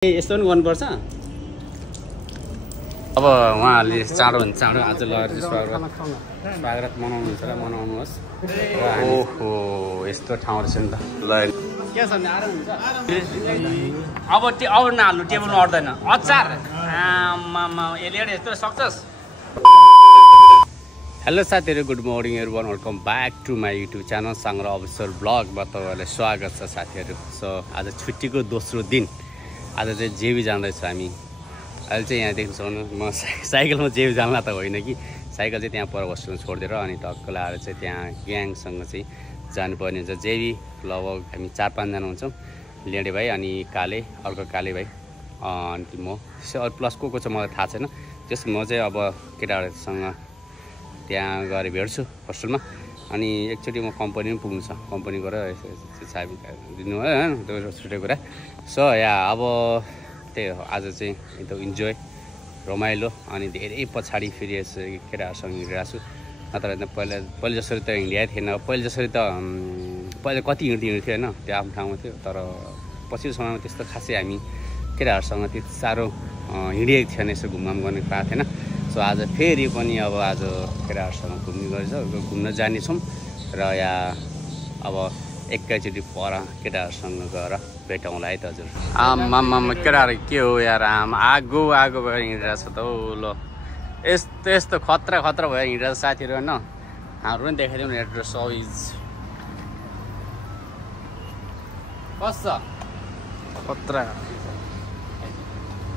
यस्तो पनि गर्नुपर्छ। अब उहाँहरूले चाँडो हुन्छ चाँडो आज लहरी स्वागत मनाउनुहुन्छ र मनाउनुहोस्। ओहो यस्तो ठाउँ रहेछ नि त। ल के छ नि आराम हुन्छ। अब नहाल्नु टेबलमा अट्दैन अचार आमामा एलियड यस्तो सक्छस्। हेलो साथीहरू, good morning everyone, welcome back to my YouTube channel Sangra official ब्लगमा तपाईँहरूलाई स्वागत छ साथीहरू। सो आज छुट्टीको दोस्रो दिन, आज चाहिँ जेबी जाँदैछ हामी। अहिले चाहिँ यहाँ देख्नु सक्नु म साइकलमा जेबी जान्ला त होइन कि, साइकल चाहिँ त्यहाँ पर होस्टेलमा छोडिदिएर अनि टक्क लाएर चाहिँ त्यहाँ ग्याङसँग चाहिँ जानुपर्ने हुन्छ जेबी। लगभग हामी 4-5 जना हुन्छौँ, लेडे भाइ अनि काले, अर्को काले भाइ अनि म प्लस को छ मलाई थाहा छैन। त्यस म चाहिँ अब केटाहरूसँग त्यहाँ गएर भेट्छु होस्टेलमा। अनि एकचोटि म कम्पनी पनि पुग्नु छ, कम्पनी गएर चाबी दिनु होइन त्यो छुट्टै कुरा। सो यहाँ अब त्यही हो, आज चाहिँ एकदम इन्जोय रमाइलो। अनि धेरै पछाडि फेरि यसो केटाहरूसँग हिँडिरहेको छु, नत्र पहिले जसरी त हिँडिएको थिएन। पहिले जसरी त पहिले कति हिँड्थ्यो होइन, त्यो आफ्नो ठाउँमा थियो। तर पछिल्लो समयमा त्यस्तो खासै हामी केटाहरूसँग त्यति साह्रो हिँडिएको थिएन, यसो घुमघाम गर्ने पाएको थिएन। सो आज फेरि पनि अब आज केटाहरूसँग घुम्न जानेछौँ र यहाँ अब एकैचोटि पर केटाहरूसँग गएर भेटौँला है त हजुर। आमामा केटाहरू के हो यार, आगो भएर हिँडिरहेछ त हौ। ल यस्तो खतरा भएर हिँडिरहेछ साथीहरू होइन। हाम्रो पनि देखाइदिउँ न एड्रेस इज कस खतरा।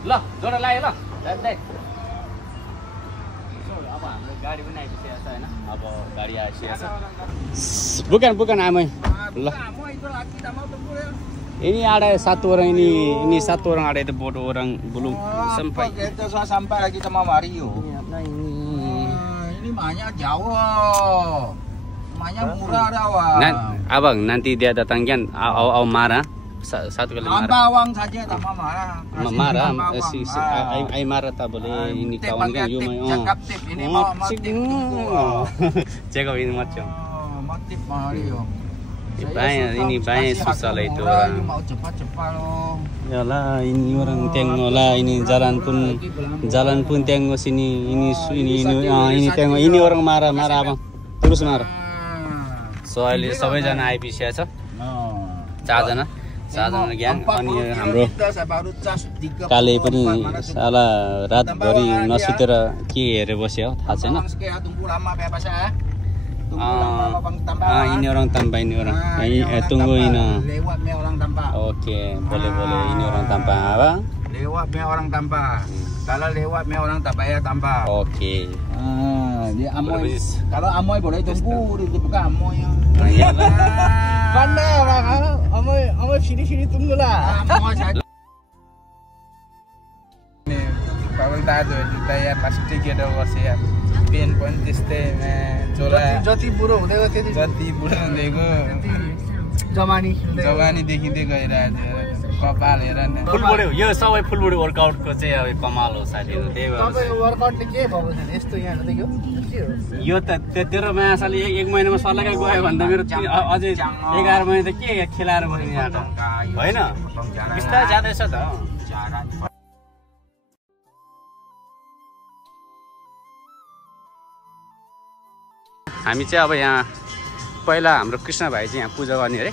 ल जोडा लाग्यो ल दाइ। अब हाम्रो गाडी पनि आइसकेको छ होइन, अब गाडी आइसकेको छ। bukan amai. Lah. Ini ada 1 orang ini 1 orang ada itu bodoh orang belum sampai. Kita sampai lagi sama Mario. Ini mahnya jauh. Mahnya murah dah. Abang nanti dia datang kan, au marah. 1 kali marah. Bawang saja tak marah. Marah, ai marah tak boleh. Ini kawan kan you mai. Cakap tip ini mau tip. Cakap ini macam. Tip Mario. Ini banyak susah lah itu orang. Mau cepat loh. Yalah ini orang tengok lah, ini jalan pun tengok sini. Ini tengok ini orang marah abang. Terus marah. Soalnya सबैजना आइपुगेको छ। 4 जना gang. अनि हाम्रो काले पनि साला रातभरि नसुतेर के हेरेर बस्यो थाहा छैन। Ini orang tanpa, ini orang. Tunggu ini. Oke, boleh ini orang tanpa apa? Lewat me orang tanpa. Kalau lewat me orang tak bayar tanpa. Oke. Dia amoy. Kalau amoy boleh tunggu, dibuka amoy. Pandai bang, amoy sini tunggu lah. Amoy saja. Nih, kalau tadi bayar pasti kita wasiat. Pen पनि त्यस्तै चोला जति बुढो हुँदै गयो जवानी देखिँदै गइरहेको थियो। कपाल हेर न, फुलबडी यो सबै फुलबडी वर्कआउटको चाहिँ अब कमाल हो साथीहरु। त्यही भएर तपाईको वर्कआउटले के भएको छैन यस्तो यहाँ देख्यो के हो यो त तेरो मायासाले 1 महिनामा सल्लाहै गयो भन्दा मेरो अझै 11 महिना त के खेलाएर बस्ने यहाँ त हैन, बिस्तारै जाँदैछ त। हामी चाहिँ अब यहाँ पहिला हाम्रो कृष्ण भाइ चाहिँ यहाँ पूजा गर्ने अरे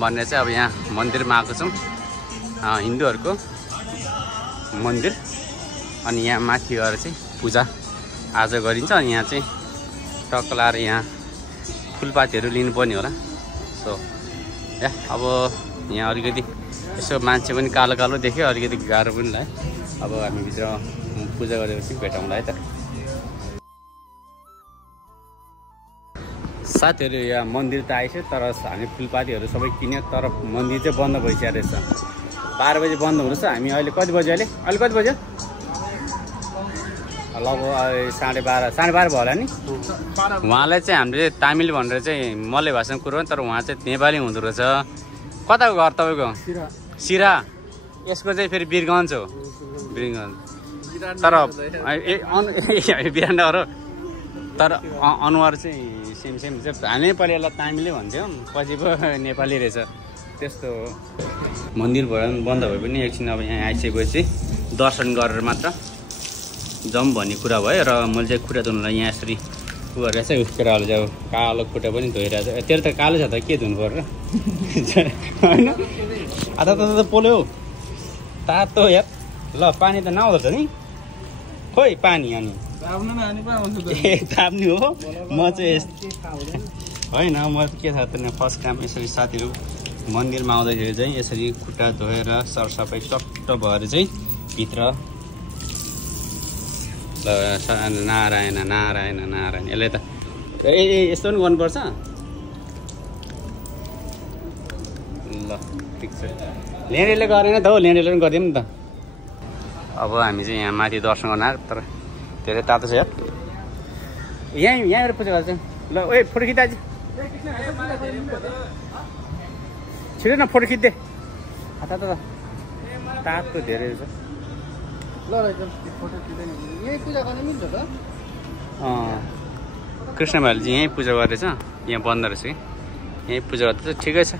भन्ने चाहिँ अब यहाँ मन्दिरमा आएको छौँ, हिन्दूहरूको मन्दिर। अनि यहाँ माथि गएर चाहिँ पूजा आज गरिन्छ। अनि यहाँ चाहिँ टक्क लाएर यहाँ फुलपातीहरू लिनुपर्ने होला। सो या अब यहाँ अलिकति यसो मान्छे पनि कालो देख्यो, अलिकति गाह्रो पनि लाग्यो। अब हामी भित्र पूजा गरेपछि भेटौँला है त साथीहरु। यहाँ मन्दिर त आइसक्यो, तर हामी फुलपातीहरू सबै किन्यो, तर मन्दिर चाहिँ बन्द भइसकेको रहेछ। 12 बजे बन्द हुँदैछ। हामी अहिले कति बज्यो अहिले कति बज्यो? लगभग 12:30 भयो होला नि। उहाँलाई चाहिँ हामीले तामिल भनेर चाहिँ मलय भाषामा कुरो, तर उहाँ चाहिँ नेपाली हुँदो रहेछ। कताको घर तपाईँको? सिरा। यसको चाहिँ फेरि वीरगञ्ज हो, वीरगञ्ज। तर बिरान्डा हो, तर अनुहार चाहिँ सेम चाहिँ हामी नेपालीलाई तामिलै भन्थ्यौँ, पछि पो नेपाली रहेछ। त्यस्तो हो मन्दिर भयो बन्द भए पनि एकछिन अब यहाँ आइसकेपछि दर्शन गरेर मात्र जाउँ भन्ने कुरा भयो र मैले चाहिँ खुट्टा धुनुलाई यहाँ यसरी उ गरेर चाहिँ उस केटाहरूले चाहिँ अब कालो खुट्टा पनि धोइरहेको छ तेरो त कालो छ त के धुनु पर्यो होइन आता त पोल्यो तातो यार ल पानी त नआउँदो रहेछ नि खोइ पानी अनि ए ताप्ने हो म चाहिँ होइन म के थाहा त फर्स्ट टाइम यसरी साथीहरू मन्दिरमा आउँदाखेरि चाहिँ यसरी खुट्टा धोएर सरसफाइ टक्क भएर चाहिँ भित्र नारायण नारायण नारायण यसले त ए यस्तो पनि गर्नुपर्छ ल ठिक छ लेँडेले गरेन त हो लेँडेले पनि गरिदिउँ नि त अब हामी चाहिँ यहाँ माथि दर्शन गर्न आएको तर धेरै तातो छ यार यहीँबाट पूजा गर्छ ल ओए फोटो खिच्दा छिटो न फोटो खिच्दे तातो धेरै छ कृष्ण भाइले चाहिँ यहीँ पूजा गरेछ यहाँ बन्द रहेछ कि यहीँ पूजा गर्दैछ ठिकै छ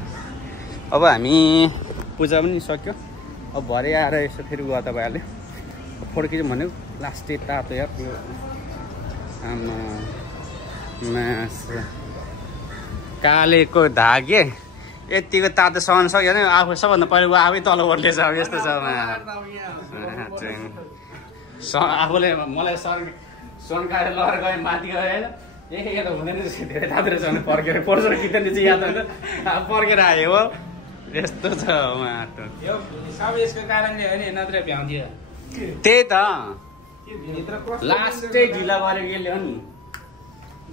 अब हामी पूजा पनि सक्यो अब भरे आएर यसो फेरि गर्दा भइहाल्यो फोटो खिच्यौँ भन्यो लास्ट डे तातो यार त्यो कालेको धागे यतिको तातो सहन सक्यो भने आफू सबभन्दा पहिला ऊ आफै तल ओर्लेछ अब यस्तो छ आफूले मलाई सन्काएर लगेर गएँ माथि गयो होइन ए त हुँदैन धेरै तातो रहेछ भने फर्केर पोर्छ किन चाहिँ याद होइन अब फर्केर आयो हो यस्तो छ सब यसको कारणले हो नि नत्र भ्याउँथ्यो त्यही त लास्टै ढिला गरेर यसले हो नि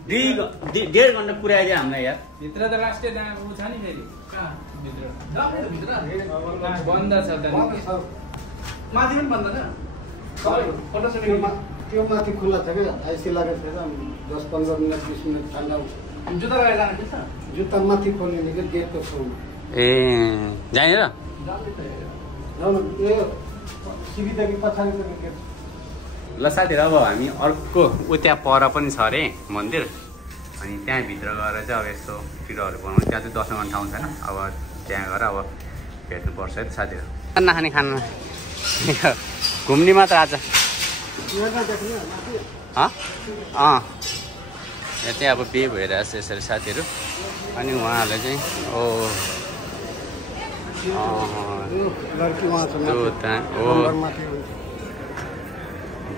1.5 घन्टा पुऱ्याइदियो हामीलाई यार भित्र त लास्टै उ छ नि फेरि बन्द छ त माथि पनि बन्द छ त्यो माथि खुल्ला छ क्या आइसी लागेको छ 10-15 मिनट 20 मिनट ठन्डा जुत्ता लगाएर जानुपर्छ जुत्ता माथि खोल्ने कि गेटको छेउमा ए जाने सिधीदेखि पछाडि गेट ल साथीहरू अब हामी अर्को त्यहाँ पर पनि छ अरे मन्दिर अनि त्यहाँभित्र गएर चाहिँ अब यस्तो पिरोहरू बनाउँछ त्यहाँ चाहिँ दर्शन गर्ने ठाउँ छैन अब त्यहाँ गएर अब भेट्नुपर्छ है त साथीहरू खाना खाने खाना घुम्ने मात्र आज यहाँ चाहिँ अब बिहे भइरहेको छ यसरी साथीहरू अनि उहाँहरूले चाहिँ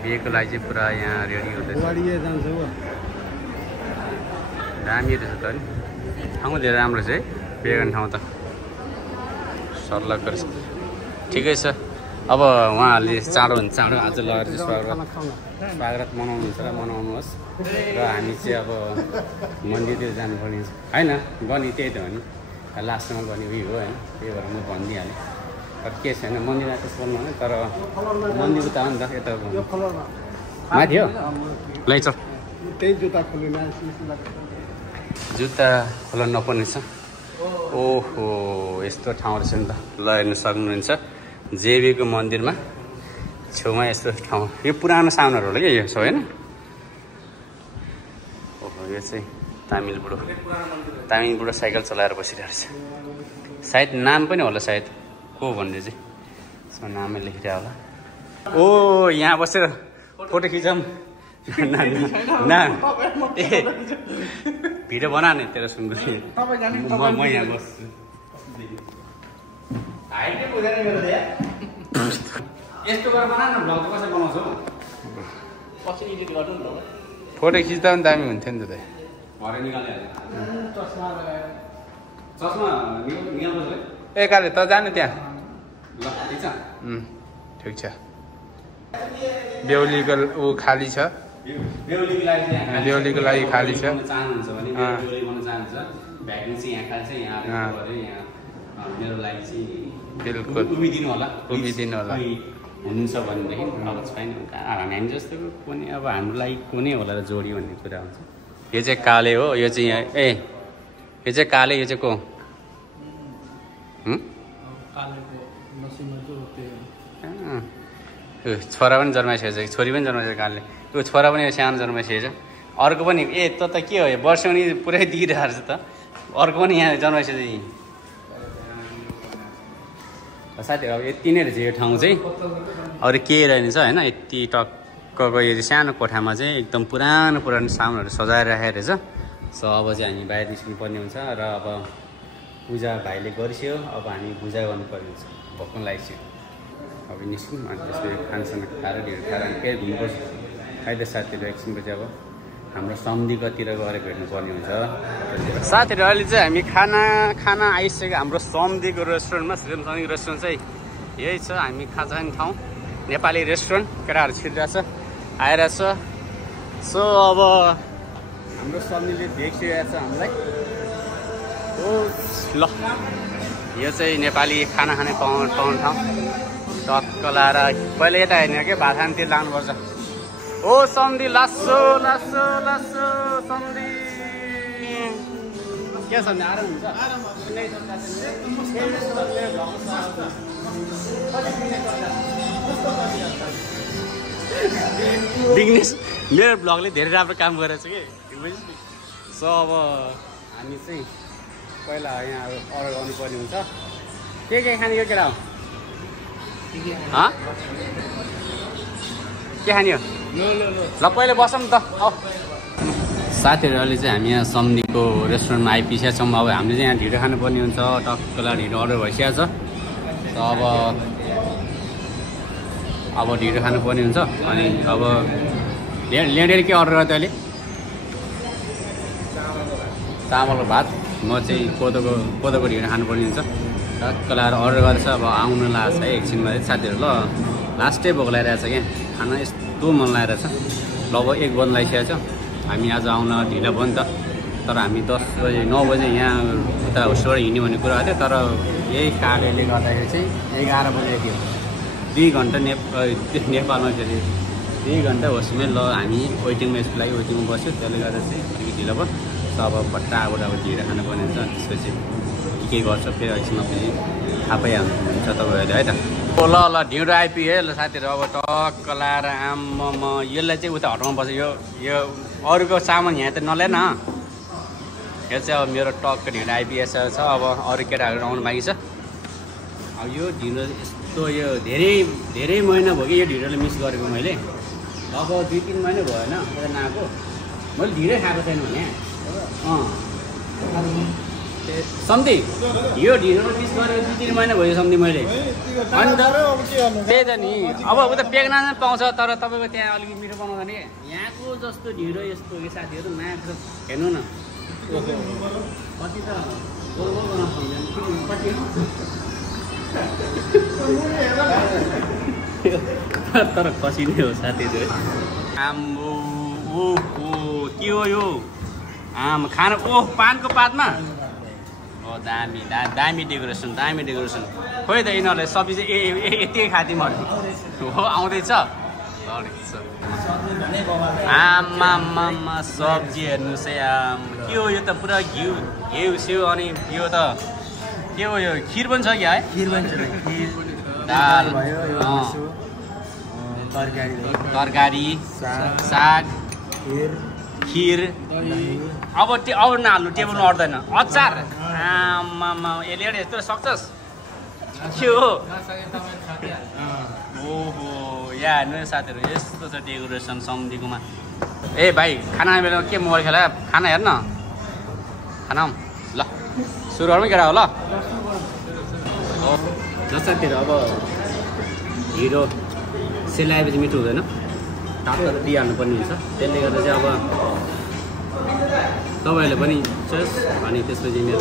बिहेको लागि चाहिँ पुरा यहाँ रेडी हुँदैछ दामी रहेछ त नि ठाउँ धेरै राम्रो छ है बिहे गर्ने ठाउँ त सर्लक्क रहेछ ठिकै छ अब उहाँहरूले चाँडो हुन्छ चाँडो आज लगेर चाहिँ स्वागत मनाउनुहुन्छ र मनाउनुहोस् र हामी चाहिँ अब मन्दिरतिर जानुपर्ने होइन गर्ने त्यही त हो नि लास्टमा गर्ने उयो हो होइन त्यही भएर म भनिदिइहालेँ तर के छैन मन्दिरमा त्यस्तो गर्नु होइन तर मन्दिर त हो नि त यता माथि हो लै चल जुत्ता खोल्न नपर्ने छ ओहो यस्तो ठाउँ रहेछ नि त ल हेर्नु सक्नुहुन्छ जेबीको मन्दिरमा छेउमा यस्तो ठाउँ यो पुरानो साउनहरू होला क्या यो छ होइन ओहो यो चाहिँ तामिल बुढो साइकल चलाएर बसिरहेको रहेछ सायद नाम पनि होला सायद को भन्ने चाहिँ यसमा नामै लेखिरहेको होला ओ यहाँ बसेर फोटो खिचौँ ना ए भिडियो बना नि तेरो सुनको म यहाँ बस्छु यस्तो गरेर बना न भ्लग कसरी बनाउँछौ पछि एडिट गर्नु न फोटो खिच्दा पनि दामी हुन्थ्यो नि त भरे निकालिहाल्यो चस्मा निकाल्नु एकाले त जानु त्यहाँ ल ठिक छ ठिक छ बेहुलीको ऊ खाली छ बेहुलीको लागि खाली छ चाहनुहुन्छ भने बेहुली गर्न चाहनुहुन्छ भ्याकेन्सी यहाँ खाली छ यहाँ गरे यहाँ मेरो लागि चाहिँ बिल्कुल उभिदिनु होला हुनुहुन्छ भनेदेखि अब छैन हामी जस्तो कुनै अब हाम्रो लागि कुनै होला र जोडी भन्ने कुरा हुन्छ यो चाहिँ काले हो यो चाहिँ यहाँ यो चाहिँ काले यो चाहिँ को छोरा पनि जन्माइसकेको छ छोरी पनि जन्माइसकेको कालले यो छोरा पनि सानो जन्माइसकेको छ अर्को पनि त के हो यो वर्षौनी पुरै दिइरहेको छ त अर्को पनि यहाँ जन्माइसकेको साथीहरू अब यति नै रहेछ यो ठाउँ चाहिँ अरू केही रहेनछ होइन यति टक्कको यो सानो कोठामा चाहिँ एकदम पुरानो सामानहरू सजाएर राखेको रहेछ सो अब चाहिँ हामी बाहिर निस्किनु पर्ने हुन्छ र अब पूजा भाइले गरिसक्यो अब हामी पूजा गर्नुपर्ने हुन्छ भक्कु लाग्छ अब निस्क्यौँ अनि त्यसपछि खानसाना खाएर ढिँडो खाएर अनि फेरि घुम्नुपर्छ अहिले साथीहरू एकछिनपछि अब हाम्रो सम्धिकोतिर गएर भेट्नुपर्ने हुन्छ साथीहरू अहिले चाहिँ हामी खाना आइसक्यो हाम्रो सम्धिको रेस्टुरेन्टमा सम्धिको रेस्टुरेन्ट चाहिँ यही छ हामी खाजा खाने ठाउँ नेपाली रेस्टुरेन्ट केटाहरू छिरिरहेछ आइरहेछ सो अब हाम्रो सम्धिले देखिरहेको छ हामीलाई ओ ल यो चाहिँ नेपाली खाना खाने पाउने ठाउँ टक्क लाएर पहिले यता हेर्ने कि भात खानतिर लाग्नुपर्छ ओ सम्धि लासो लासो लासो सम्धि के सम्धि आराम हुन्छ बिजनेस मेरो ब्लगले धेरै राम्रो काम गरेको छ कि बुझ्नु सो अब हामी चाहिँ पहिला यहाँ अर्डर गर्नुपर्ने हुन्छ के खाने यो केटा हो के खाने हो ल पहिले बसौँ त साथीहरू अहिले चाहिँ हामी यहाँ सम्धिको रेस्टुरेन्टमा आइपुगेका छौँ अब हामीले चाहिँ यहाँ ढिँडो खानुपर्ने हुन्छ टक्कलाई ढिँडो अर्डर भइसकेको छ अब ढिँडो खानुपर्ने हुन्छ अनि अब ल्याउँदै के अर्डर गर्यो तैँले चामलको भात म चाहिँ कोदोको ढिँडो खानुपर्ने हुन्छ टक्क लाएर अर्डर गरेछ अब आउनु लाग्छ है एकछिनमा चाहिँ साथीहरू ल लास्टै भोक लगाइरहेको छ क्या खाना यस्तो मन लागेको छ लगभग 1 बजी लगाइसकेको छ हामी आज आउन ढिलो भयो नि त तर हामी 10 बजे 9 बजे यहाँ उता होस्टबाट हिँड्ने भन्ने कुरा थियो तर यही कार्यले गर्दाखेरि चाहिँ 11 बजे थियो 2 घन्टा नेपालमा फेरि 2 घन्टा होस्टमै ल हामी वेटिङमा यसको लागि वेटिङमा बस्यो त्यसले गर्दा चाहिँ अलिकति ढिलो भयो अब फटाफट अब ढिँडो खानुपर्ने हुन्छ त्यसपछि के गर्छ फेरि एकछिनमा फेरि थाहा पाइहाल्नुहुन्छ तपाईँहरूले है त ल ढिँडो आइपुग्यो है ल साथीहरू अब टक्क लाएर आम्म यसलाई चाहिँ उता हटाउनु पर्छ यो अरूको सामान यहाँ त नल्याए न यो चाहिँ अब मेरो टक्क ढिँडो आइपुगेको छ अब अरू केटाहरू आउनु बाँकी छ अब यो ढिँडो यस्तो यो धेरै महिना भयो कि यो ढिँडोले मिस गरेको मैले अब 2-3 महिना भयो होइन यता नआएको मैले ढिँडै खाएको छैन भने सम्धि यो ढिँडो मिस गरेको 2-3 महिना भयो सम्धि मैले अन्त त्यही त नि अब उता पेक्ना नै पाउँछ तर तपाईँको त्यहाँ अलिकति मिठो बनाउँदैन कि यहाँको जस्तो ढिँडो यस्तो कि साथीहरू नआएको हेर्नु न कति त गोल बनाउनु कति तर कसी नै हो साथीहरू आम्बो ओहो के हो यो आम खाना पानको पातमा दामी डेकोरेसन खोइ त यिनीहरूले सब्जी चाहिँ यतिकै खाँदिमहरू हो आउँदैछ आमा सब्जी हेर्नुहोस् है आम के हो यो त पुरा घिउ स्यौ अनि यो त के हो यो खिर पनि छ क्या है खिर पनि छ दाल तरकारी साग खिर अब नहाल्नु टेबलमा अट्दैन अचार आमामा यसले यस्तो सक्छस् के हो ओहो यहाँ हेर्नु साथीहरू यस्तो छ डेकोरेसन सम्धिकोमा ए भाइ खाना बेलामा के मोबाइल खेला खाना हेर्न खाना ल सुरु गरौँ केटा हो ल साथीहरू अब ढिँडो सेलाएपछि मिठो हुँदैन तातो दिइहाल्नु पर्ने हुन्छ त्यसले गर्दा चाहिँ अब तपाईँहरूले पनि चोस् अनि त्यसपछि मेरो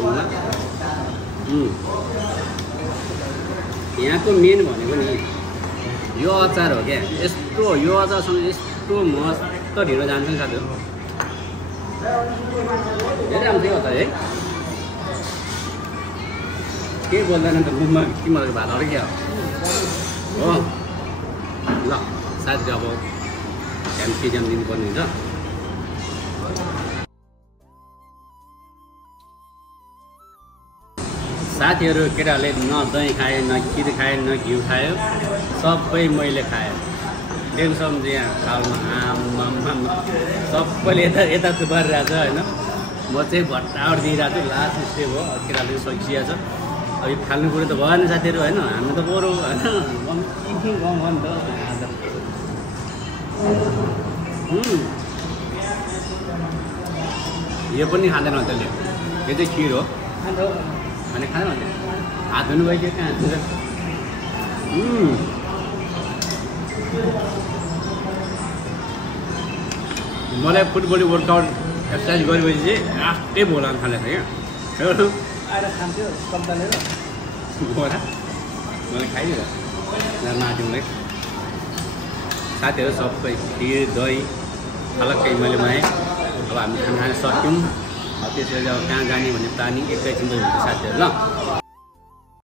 यहाँको मेन भनेको नि यो अचार हो क्या यस्तो यो अचारसँग यस्तो मस्त ढिँडो जान्छ नि साथीहरू धेरै आउँछ यो अचार है केही बोल्दैन त मुखमा के मजाको भात अरू क्या हो ल साथी अब ध्यान दिनुपर्ने हुन्छ साथीहरू केटाहरूले न दही खायो न खिर खायो न घिउ खायो सबै मैले खाएँ देख्नु सक्नुहुन्छ यहाँ थालमा आम सबैले यता थुपारिरहेको छ होइन म चाहिँ भट्टाबाट दिइरहेको छु लास्ट स्टेप हो केटाले सकिसकेको छ अब यो फाल्ने कुरो त भएन साथीहरू होइन हामी त बरु होइन गाउँ भयो नि त यो पनि खाँदैन त्यसले यो चाहिँ खिर हो अनि खाँदैन हात धुनु भयो कि कहाँ मलाई फुल बडी वर्कआउट एक्सर्साइज गरेपछि चाहिँ आफ्नै भोला खाने छ क्या आएर खान्थ्यो कम्पनीले बोरा मैले खाइदिएर नातिउँदै साथीहरू सबै खिर दही अलग्गै मैले बनाएँ अब हामी खाना खान सक्यौँ अब त्यसरी अब कहाँ जाने भन्ने प्लानिङ एकैछिन हुन्छ साथीहरू ल